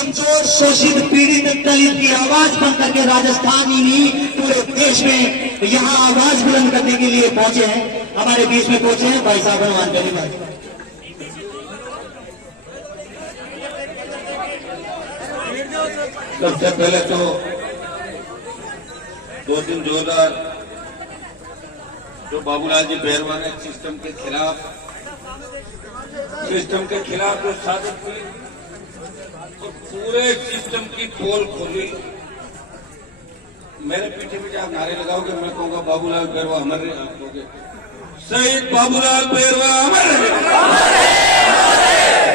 कमजोर, शोषित, पीड़ित, दलित की आवाज बन करके राजस्थान ही नहीं पूरे देश में यहाँ आवाज बुलंद करने के लिए पहुंचे हैं। हमारे बीच में पहुंचे हैं भाई साहब हनुमान गली भाई। सबसे पहले तो 2 दिन जोरदार जो बाबूलाल जी बैरवा ने सिस्टम के खिलाफ जो साजिश की और पूरे सिस्टम की पोल खोली। मेरे पीछे पीछे आप नारे लगाओगे, मैं कहूंगा बाबूलाल बैरवा अमर रहे, आप कहोगे शहीद बाबूलाल बैरवा अमर रहे,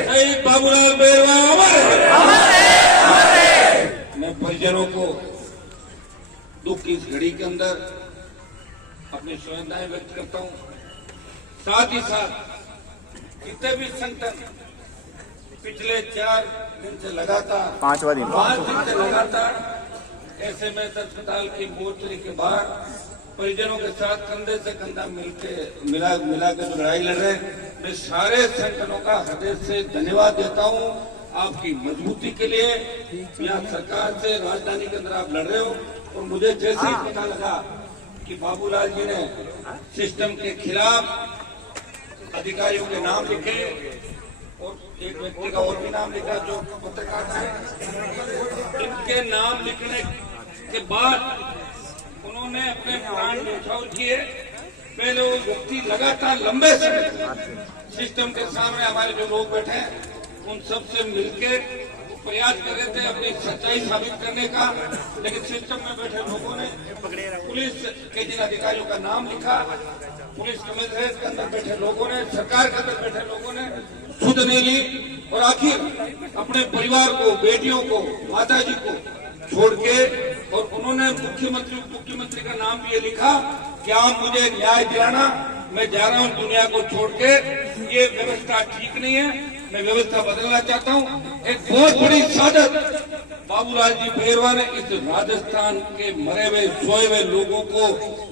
शहीद बाबूलाल बैरवा अमर रहे। मैं परिजनों को दुख की इस घड़ी के अंदर अपनी संवेदनाएं व्यक्त करता हूं। साथ ही साथ जितने भी संगठन पिछले 4 दिन से लगातार 5 दिन से लगातार ऐसे में अस्पताल की मोर्चरी के बाहर परिजनों के साथ कंधे से कंधा मिला के जो लड़ाई लड़ रहे हैं, मैं सारे संगठनों का हृदय से धन्यवाद देता हूं आपकी मजबूती के लिए। यहाँ सरकार से राजधानी के अंदर आप लड़ रहे हो और मुझे जैसे ही पता लगा कि बाबूलाल जी ने सिस्टम के खिलाफ अधिकारियों के नाम लिखे और एक व्यक्ति का और भी नाम लिखा जो पत्रकार थे, इनके नाम लिखने के बाद उन्होंने अपने प्राण न्यौछावर किए। पहले वो व्यक्ति लगातार लंबे समय सिस्टम के सामने हमारे जो लोग बैठे हैं उन सबसे मिलकर प्रयास कर रहे थे अपनी सच्चाई साबित करने का, लेकिन सिस्टम में बैठे लोगों ने पुलिस के जिन अधिकारियों का नाम लिखा, पुलिस कमिश्नरेट के अंदर बैठे लोगों ने, सरकार के अंदर बैठे लोगों ने सुध नहीं ली और आखिर अपने परिवार को, बेटियों को, माताजी को छोड़ के और उन्होंने मुख्यमंत्री का नाम भी ये लिखा कि आप मुझे न्याय दिलाना, मैं जा रहा हूं दुनिया को छोड़ के, ये व्यवस्था ठीक नहीं है, मैं व्यवस्था बदलना चाहता हूं। एक बहुत बड़ी सादत बाबूलाल जी बैरवा ने इस राजस्थान के मरे हुए सोए हुए लोगों को,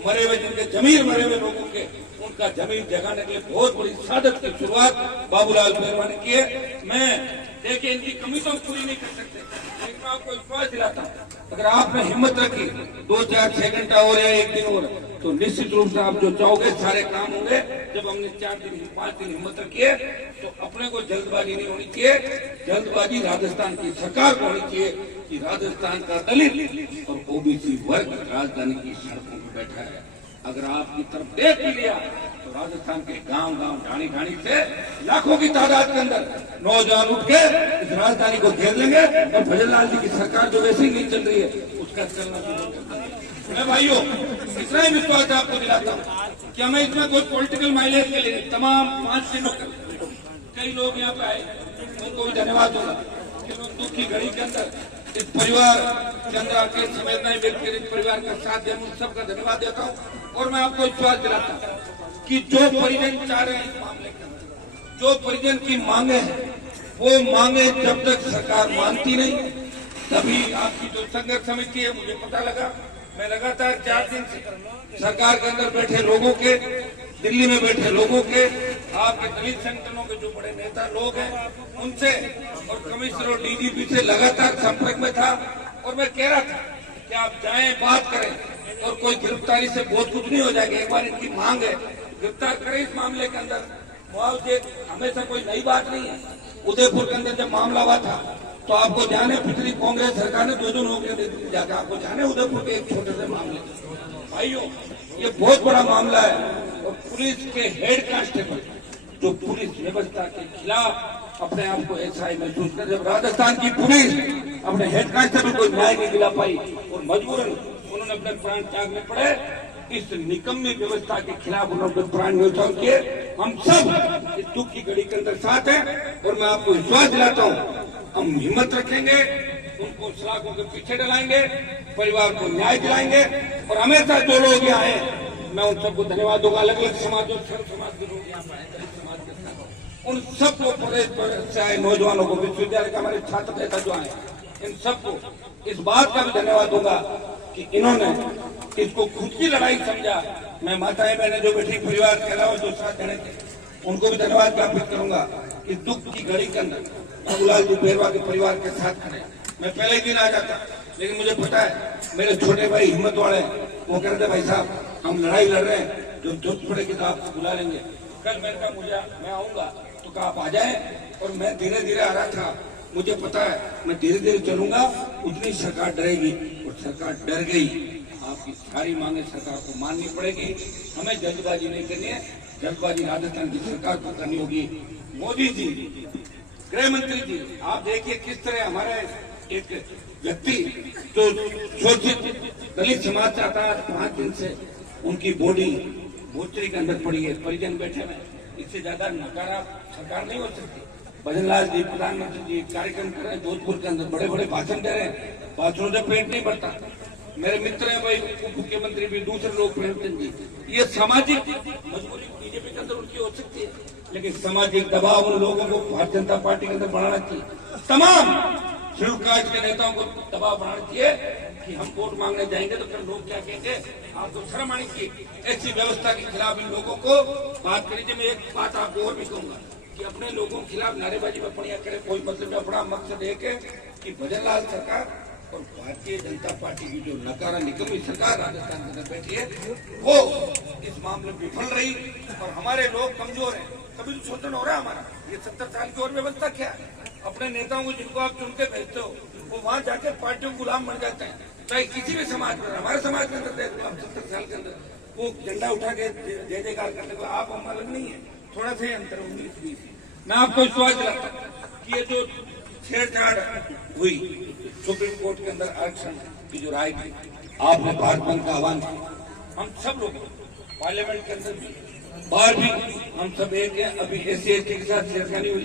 मरे हुए जिनके जमीर मरे हुए लोगों के उनका जमीन जगाने के लिए बहुत बड़ी सादत की शुरुआत बाबूलाल बैरवा ने की है। मैं देखिए इनकी कमी तो पूरी नहीं कर सकते, लेकिन मैं आपको विश्वास दिलाता हूँ अगर आपने हिम्मत रखी 2, 4, 6 घंटा और या 1 दिन और तो निश्चित रूप से आप जो चाहोगे सारे काम होंगे। जब हमने 4 दिन 5 दिन हिम्मत रखी है तो अपने को जल्दबाजी नहीं होनी चाहिए, जल्दबाजी राजस्थान की सरकार को होनी चाहिए कि राजस्थान का दलित और ओबीसी वर्ग राजधानी की सड़कों पर बैठा है। अगर आपकी तरफ देख भी लिया तो राजस्थान के गांव ढाणी से लाखों की तादाद के अंदर नौजवान उठ के इस राजधानी को घेर लेंगे और भजनलाल जी की सरकार जो वैसे ही नहीं चल रही है उसका चलना शुरू कर देंगे। मैं भाइयों इतना ही विश्वास आपको दिलाता हूँ कि हमें इसमें कोई पॉलिटिकल माइलेज के लिए तमाम 5 दिनों कई लोग यहाँ पे आए, उनको भी धन्यवाद दूंगा कि दुख की घड़ी के अंदर इस परिवार के अंदर आके संवेदनाएं व्यक्त कर इस परिवार का साथ दिया, उन सबका धन्यवाद देता हूँ। और मैं आपको विश्वास दिलाता हूँ कि जो परिजन चाह रहे हैं इस मामले के अंदर, जो परिजन की मांगे हैं वो मांगे जब तक सरकार मानती नहीं, तभी आपकी जो संघर्ष समिति है, मुझे पता लगा मैं लगातार 4 दिन से सरकार के अंदर बैठे लोगों के, दिल्ली में बैठे लोगों के, आपके दलित संगठनों के जो बड़े नेता लोग हैं उनसे और कमिश्नर और डीजीपी से लगातार संपर्क में था और मैं कह रहा था कि आप जाएं, बात करें और कोई गिरफ्तारी से बहुत कुछ नहीं हो जाएगा। एक बार इनकी मांग है गिरफ्तार करें इस मामले के अंदर। मुआवजे हमेशा कोई नई बात नहीं है। उदयपुर के अंदर जब मामला हुआ था तो आपको जाने पिछली कांग्रेस सरकार ने 2 नौकरियां दे दी जाकर, आपको जाने उदयपुर के एक छोटे से मामले। भाइयों ये बहुत बड़ा मामला है और पुलिस के हेड कांस्टेबल जो पुलिस व्यवस्था के खिलाफ अपने आप को ऐसा ही महसूस कर, जब राजस्थान की पुलिस अपने हेड कांस्टेबल को न्याय नहीं दिला पाई और मजबूरन उन्होंने अपने प्राण त्यागने पड़े, इस निकम्मी व्यवस्था के खिलाफ उन्होंने प्राण न्यौछावर किए। हम सब इस दुख की घड़ी के अंदर साथ हैं और मैं आपको विश्वास दिलाता हूँ हम हिम्मत रखेंगे, उनको सलाखों के पीछे डलाएंगे, परिवार को न्याय दिलाएंगे और हमेशा जो लोग यहाँ आए मैं उन सबको धन्यवाद दूंगा। अलग अलग समाज और सर्व समाज के लोग यहाँ आए, समाज के साथ उन सबको प्रदेश से आए नौजवानों को, विश्वविद्यालय के हमारे छात्र नेता जो आए, इन सबको इस बात का भी धन्यवाद दूंगा कि इन्होंने इसको खुद की लड़ाई समझा। मैं माताएं बहनें जो बैठी परिवार के अलावा जो साथ देने थे उनको भी धन्यवाद ज्ञापित करूंगा। इस दुख की घड़ी के अंदर बाबूलाल जी पेरवा के परिवार के साथ खड़े। मैं पहले ही दिन आ जाता, लेकिन मुझे पता है मेरे छोटे भाई हिम्मत वाले वो कह रहे थे भाई साहब हम लड़ाई लड़ रहे हैं, जो जरूरत पड़ेगी तो आपको बुला लेंगे। कल मैंने कहा मुझे मैं आऊंगा तो कहा आप आ जाए, और मैं धीरे धीरे आ रहा था। मुझे पता है मैं धीरे धीरे चलूंगा उतनी सरकार डरेगी, और सरकार डर गई। आपकी सारी मांगे सरकार को माननी पड़ेगी, हमें जल्दबाजी नहीं करनी है। जल्दबाजी राजस्थान की सरकार को करनी होगी। मोदी जी, गृह मंत्री जी, आप देखिए किस तरह हमारे एक व्यक्ति जो शोषित दलित समाज चाहता है, 5 दिन से उनकी बॉडी भोजरी के अंदर पड़ी है, परिजन बैठे हुए, इससे ज्यादा नकारा सरकार नहीं हो सकती। भजनलाल जी प्रधानमंत्री जी कार्यक्रम कर रहे हैं जोधपुर के अंदर, बड़े बड़े भाषण दे रहे हैं, भाषणों से पेट नहीं भरता। मेरे मित्र हैं भाई उप मुख्यमंत्री भी, दूसरे लोग, प्रेमचंद जी, ये सामाजिक मजबूरी बीजेपी के अंदर उनकी हो सकती है, लेकिन सामाजिक दबाव उन लोगों को भारतीय जनता पार्टी के अंदर बढ़ाना चाहिए। तमाम शेड्यूल कास्ट के नेताओं को दबाव बढ़ाना चाहिए कि हम वोट मांगने जाएंगे तो फिर लोग क्या कहेंगे, आपको शर्म आनी चाहिए। ऐसी व्यवस्था के खिलाफ इन लोगों को बात करिए। मैं एक बात आपको और भी कहूंगा कि अपने लोगों के खिलाफ नारेबाजी में पड़िया करे, कोई मतलब अपना मकसद एक है कि भजनलाल सरकार और भारतीय जनता पार्टी की जो नकारा निकम्मी सरकार राजस्थान के अंदर बैठी है वो इस मामले में विफल रही, और हमारे लोग कमजोर हैं। कभी तो शोषण हो रहा है हमारा। ये 70 साल की और व्यवस्था क्या है? अपने नेताओं को जिनको आप चुन के भेजते हो वो वहां जाके पार्टियों के गुलाम बन जाते हैं, चाहे किसी भी समाज में। हमारे समाज के अंदर देख लो आप, 70 साल के अंदर वो झंडा उठा के जय जयकार करने को आप हम अलग नहीं है, थोड़ा सा ही अंतर है 19-20। मैं आपको विश्वास दिलाता हूं कि ये जो छेड़छाड़ हुई सुप्रीम कोर्ट के अंदर आरक्षण की जो राय थी, आपने भारत बंद का आह्वान किया, हम सब लोग पार्लियामेंट के अंदर भी बाहर भी हम सब एक हैं। अभी SC/ST के साथ छेड़खानी हुई,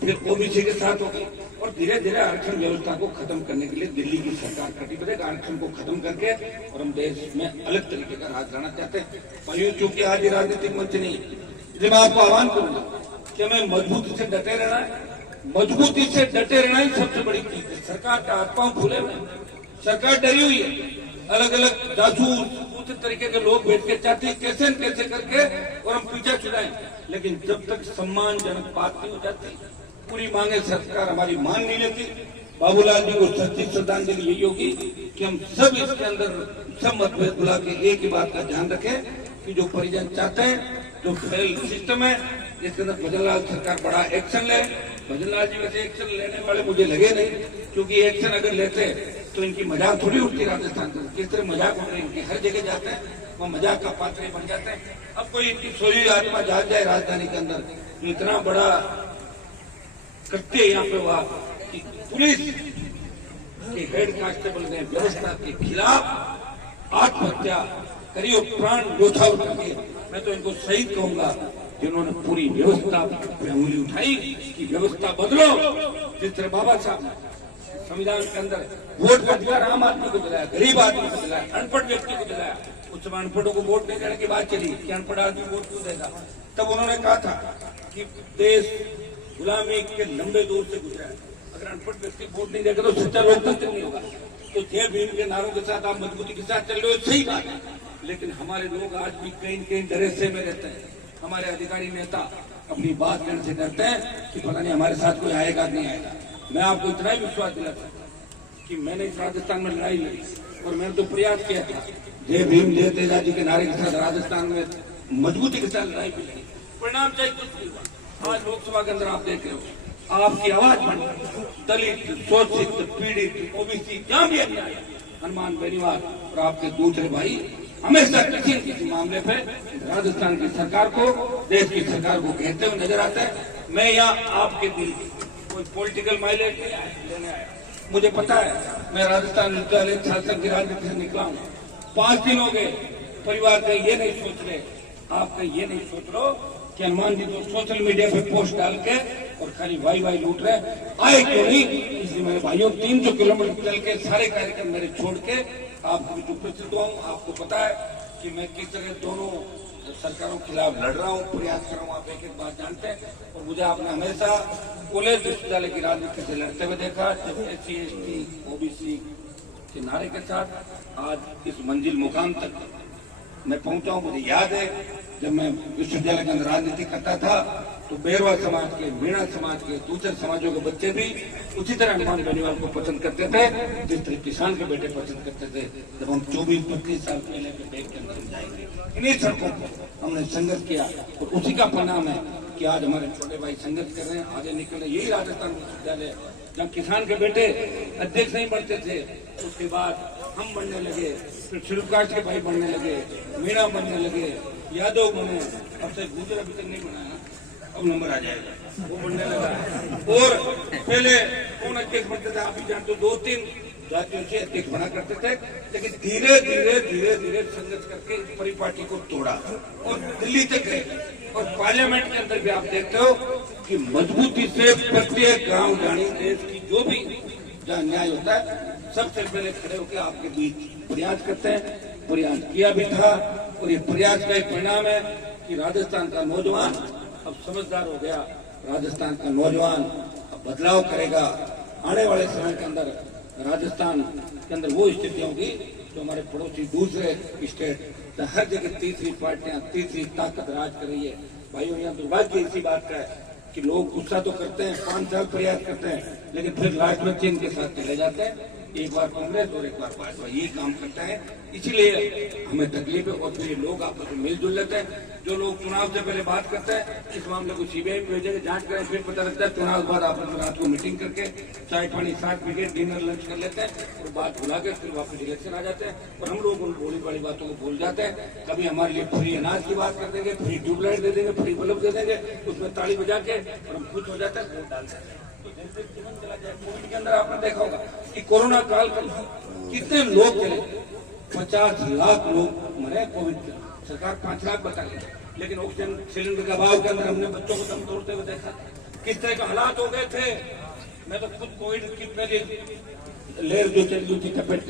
फिर OBC के साथ हो गई, और धीरे धीरे आरक्षण व्यवस्था को खत्म करने के लिए दिल्ली की सरकार कटिबद्ध है। आरक्षण को खत्म करके और हम देश में अलग तरीके का राज लाना चाहते हैं। भाइयों, चूंकि आज ये राजनीतिक मंच नहीं, इसलिए मैं आपको आह्वान करूंगा कि हमें मजबूती से डटे रहना है। मजबूती से डटे रहना ही सबसे बड़ी चीज है। सरकार का हाथ पांव खुले हुए, सरकार डरी हुई है। अलग अलग जासूस दूसरे तरीके के लोग बैठ के चाहते हैं कैसे न कैसे करके और हम पीछे छुड़ाएं, लेकिन जब तक सम्मानजनक बात नहीं हो जाती, पूरी मांगे सरकार हमारी मान नहीं लेती। बाबूलाल जी को सच्ची श्रद्धांजलि यही होगी कि हम सब इसके अंदर सब मतभेद बुला के एक ही बात का ध्यान रखें कि जो परिजन चाहते हैं, जो फेल सिस्टम है, इसके अंदर भजनलाल सरकार बड़ा एक्शन ले। भजनलाल जी वैसे एक्शन लेने वाले मुझे लगे नहीं, क्योंकि एक्शन अगर लेते तो इनकी मजाक थोड़ी उठती राजस्थान में। किस तरह मजाक उठ रही है, हर जगह जाते हैं वो मजाक का पात्र बन जाते हैं। अब कोई इनकी सोई हुई आत्मा जाग जाए राजधानी के अंदर, तो इतना बड़ा कृत्य यहाँ पे हुआ कि पुलिस के हेड कांस्टेबल ने व्यवस्था के खिलाफ आत्महत्या करी और प्राण न्यौछावर कर दिए। मैं तो इनको शहीद कहूंगा जिन्होंने पूरी व्यवस्था पे उंगली उठाई कि व्यवस्था बदलो। जिस तरह बाबा साहब संविधान के अंदर वोट का अधिकार आम आदमी को दिलाया, गरीब आदमी को दिलाया, अनपढ़ व्यक्ति को दिलाया। उस समय अनपढ़ों को वोट नहीं देने की बात चली कि अनपढ़ आदमी वोट क्यों देगा। तब उन्होंने कहा था कि देश गुलामी के लंबे दौर से गुजरा है, अगर अनपढ़ व्यक्ति वोट नहीं देगा तो सच्चा लोकतंत्र नहीं होगा। तो जय भीम के नारों के साथ आप मजबूती के साथ चल रहे हो, सही बात है, लेकिन हमारे लोग आज भी कहीं न कहीं डरे से में रहते हैं। हमारे अधिकारी नेता अपनी बात करने से डरते हैं कि पता नहीं हमारे साथ कोई आएगा नहीं आएगा। मैं आपको इतना ही विश्वास दिलाता हूं कि मैंने इस राजस्थान में लड़ाई लड़ी और मैंने तो प्रयास किया था जय भीम जय तेजा जी के नारे के साथ राजस्थान में मजबूती के साथ लड़ाई लड़ी। परिणाम चाहे कुछ नहीं हुआ। आज लोकसभा के अंदर आप देख रहे हो आपकी आवाज बन दलित, शोषित, पीड़ित, OBC जहां भी अन्याय, हनुमान बेनीवाल और आपके दूसरे भाई हमेशा किसी न किसी मामले पे राजस्थान की सरकार को, देश की सरकार को कहते हुए नजर आता है। मैं यहाँ आपके दिल कोई पॉलिटिकल माइलेज लेने आया, मुझे पता है मैं राजस्थान विद्यालय शासन की राजनीति से निकला हूँ। 5 दिन हो गए, परिवार का ये नहीं सोच रहे, आपका ये नहीं सोच रहे कि हनुमान जी तो सोशल मीडिया पे पोस्ट डाल के और खाली वाई लूट रहे, आए क्यों नहीं। इसलिए मेरे भाइयों 300 किलोमीटर चल के सारे कार्यक्रम मेरे छोड़ के आपको उपस्थित हुआ हूँ। आपको पता है कि मैं किस तरह दोनों सरकारों के खिलाफ लड़ रहा हूँ, प्रयास कर रहा हूँ, आप एक एक बात जानते हैं। और मुझे आपने हमेशा कॉलेज विश्वविद्यालय की राजनीति से लड़ते हुए देखा, जब SC/ST OBC के नारे के साथ आज इस मंजिल मुकाम तक मैं पहुंचा हूं। मुझे याद है जब मैं विश्वविद्यालय के अंदर राजनीति करता था तो बेरवा समाज के, मीणा समाज के, दूसरे समाजों के बच्चे भी उसी तरह हनुमान बेनीवाल को पसंद करते थे जिस तरह किसान के बेटे पसंद करते थे। जब हम 24-25 साल पहले के बैग के अंदर जाएंगे, इन्हीं सड़कों पर हमने संघर्ष किया और उसी का परिणाम है कि आज हमारे छोटे भाई संघर्ष कर रहे हैं, आगे निकल रहे। यही राजस्थान विश्वविद्यालय जब किसान के बेटे अध्यक्ष नहीं बनते थे, उसके बाद हम बनने लगे, फिर शिल्पकाश के भाई बनने लगे, मीणा बनने लगे, यादव बने, अब से गुजर अभी तक नहीं बनाया, अब नंबर आ जाएगा, वो बनने लगा। और पहले कौन अध्यक्ष बनते थे आप भी जानते हो, 2-3 जातियों से अध्यक्ष बना करते थे, लेकिन धीरे धीरे संघर्ष करके इस परिपाटी को तोड़ा और दिल्ली तक गए। और पार्लियामेंट के अंदर भी आप देखते हो कि मजबूती से प्रत्येक गांव जानी, देश की जो भी जहाँ न्याय होता है, सबसे पहले खड़े होकर आपके बीच प्रयास करते हैं। प्रयास किया भी था और ये प्रयास का एक परिणाम है कि राजस्थान का नौजवान अब समझदार हो गया। राजस्थान का नौजवान अब बदलाव करेगा। आने वाले समय के अंदर राजस्थान के अंदर वो स्थिति होगी जो हमारे पड़ोसी दूसरे स्टेट, हर जगह तीसरी पार्टियां, तीसरी ताकत राज कर रही है। भाइयों, यहाँ दुर्भाग्य इसी बात का है कि लोग गुस्सा तो करते हैं, 5 साल प्रयास करते हैं, लेकिन फिर लास्ट में चीन के साथ चले जाते हैं। एक बार कांग्रेस और एक बार भाजपा, यही काम करता है। इसीलिए हमें तकलीफ है और फिर ये लोग आपस में मिलजुल लेते हैं। जो लोग चुनाव से पहले बात करते हैं, इस मामले को सीबीआई में भेजेंगे, जांच करें, फिर पता लगता है चुनाव के बाद आपस में रात को मीटिंग करके चाय पानी साथ पी के डिनर लंच कर लेते हैं और बात भुला के फिर वापस इलेक्शन आ जाते हैं। और हम लोग उन बड़ी बड़ी बातों को भूल जाते हैं। कभी हमारे लिए फ्री अनाज की बात कर देंगे, फ्री ट्यूबलाइट दे देंगे, फ्री बल्ब दे देंगे, उसमें ताली बजा के और हम खुश हो जाते हैं, वोट डाल देते हैं। तो जैसे जीवन चला जाए। कोविड के अंदर आपने देखा होगा कि कोरोना काल में कितने लोग चले, 50 लाख लोग मरे कोविड से। सरकार 5 लाख बता रही है, लेकिन ऑक्सीजन सिलेंडर के अभाव के अंदर हमने बच्चों को दम तोड़ते हुए देखा किस तरह के हालात हो गए थे। मैं तो खुद कोविड की पहले लहर जो चली थी,